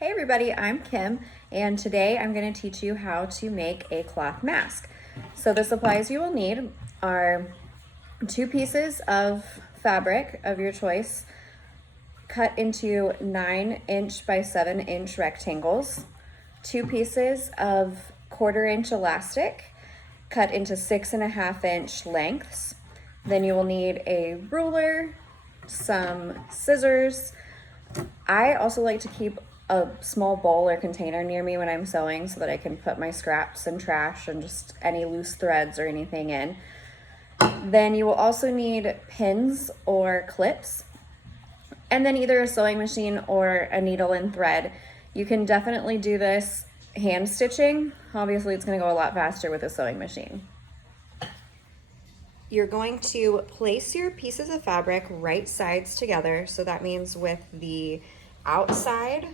Hey everybody, I'm Kim, and today I'm going to teach you how to make a cloth mask. So the supplies you will need are 2 pieces of fabric of your choice, cut into 9" by 7" rectangles, 2 pieces of 1/4" elastic, cut into 6.5" lengths. Then you will need a ruler, some scissors. I also like to keep a small bowl or container near me when I'm sewing so that I can put my scraps and trash and just any loose threads or anything in. Then you will also need pins or clips, and then either a sewing machine or a needle and thread. You can definitely do this hand stitching. Obviously, it's going to go a lot faster with a sewing machine. You're going to place your pieces of fabric right sides together. So that means with the outside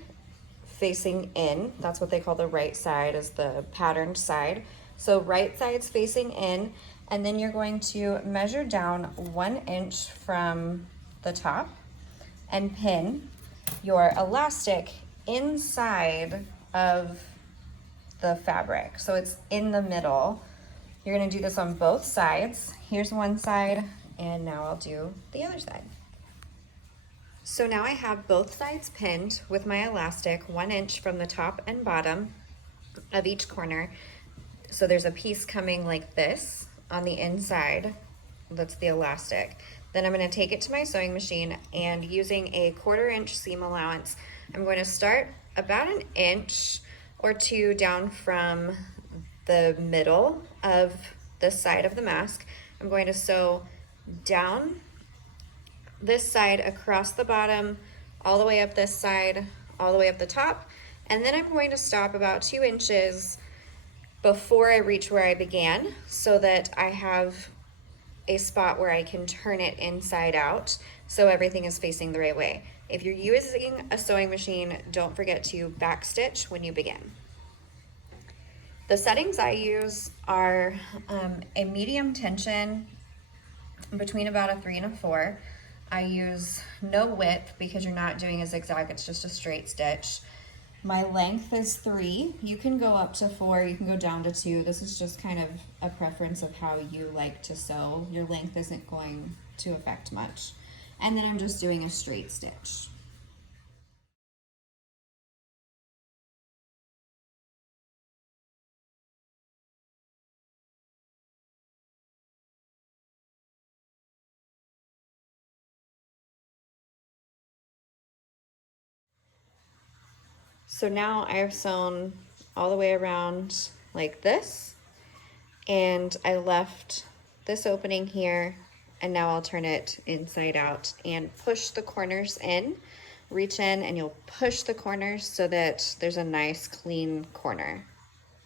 facing in, that's what they call the right side, is the patterned side. So right side's facing in, and then you're going to measure down 1" from the top and pin your elastic inside of the fabric. So it's in the middle. You're gonna do this on both sides. Here's one side, and now I'll do the other side. So now I have both sides pinned with my elastic 1" from the top and bottom of each corner. So there's a piece coming like this on the inside, that's the elastic. Then I'm gonna take it to my sewing machine, and using a 1/4" seam allowance, I'm going to start about 1" or 2 down from the middle of this side of the mask. I'm going to sew down this side across the bottom, all the way up this side, all the way up the top, and then I'm going to stop about 2 inches before I reach where I began, so that I have a spot where I can turn it inside out so everything is facing the right way. If you're using a sewing machine, don't forget to backstitch when you begin. The settings I use are a medium tension between about a 3 and a 4. I use no width because you're not doing a zigzag, it's just a straight stitch. My length is 3. You can go up to 4, you can go down to 2. This is just kind of a preference of how you like to sew. Your length isn't going to affect much. And then I'm just doing a straight stitch. So now I have sewn all the way around like this, and I left this opening here, and now I'll turn it inside out and push the corners in. Reach in and you'll push the corners so that there's a nice clean corner.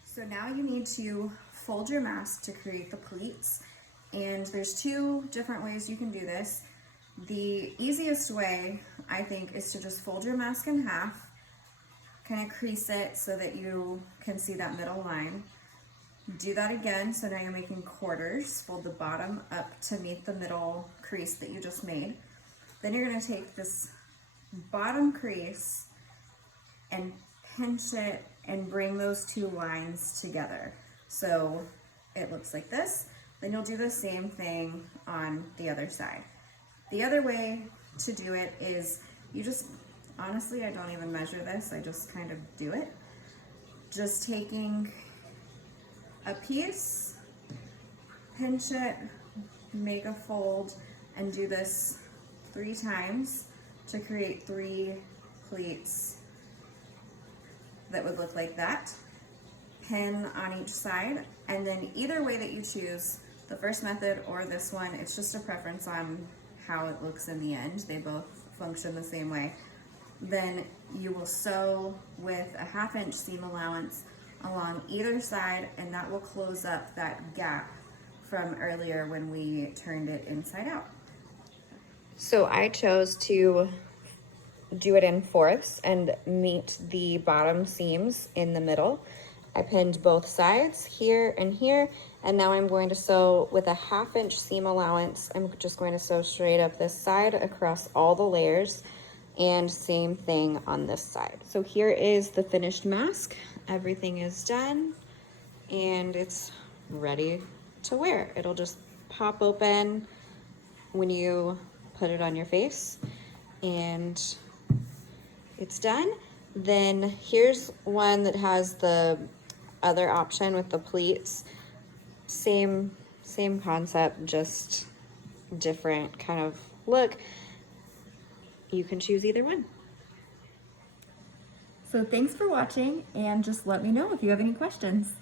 So now you need to fold your mask to create the pleats, and there's 2 different ways you can do this. The easiest way, I think, is to just fold your mask in half, kind of crease it so that you can see that middle line. Do that again, so now you're making quarters. Fold the bottom up to meet the middle crease that you just made. Then you're gonna take this bottom crease and pinch it and bring those 2 lines together. So it looks like this. Then you'll do the same thing on the other side. The other way to do it is you just, honestly, I don't even measure this, I just kind of do it. Just taking a piece, pinch it, make a fold, and do this 3 times to create 3 pleats that would look like that. Pin on each side, and then either way that you choose, the first method or this one, it's just a preference on how it looks in the end. They both function the same way. Then you will sew with a 1/2" seam allowance along either side, and that will close up that gap from earlier when we turned it inside out. So I chose to do it in 4ths and meet the bottom seams in the middle. I pinned both sides here and here, and now I'm going to sew with a 1/2" seam allowance. I'm just going to sew straight up this side across all the layers, and same thing on this side. So here is the finished mask. Everything is done and it's ready to wear. It'll just pop open when you put it on your face and it's done. Then here's one that has the other option with the pleats. Same concept, just different kind of look. You can choose either one. So thanks for watching, and just let me know if you have any questions.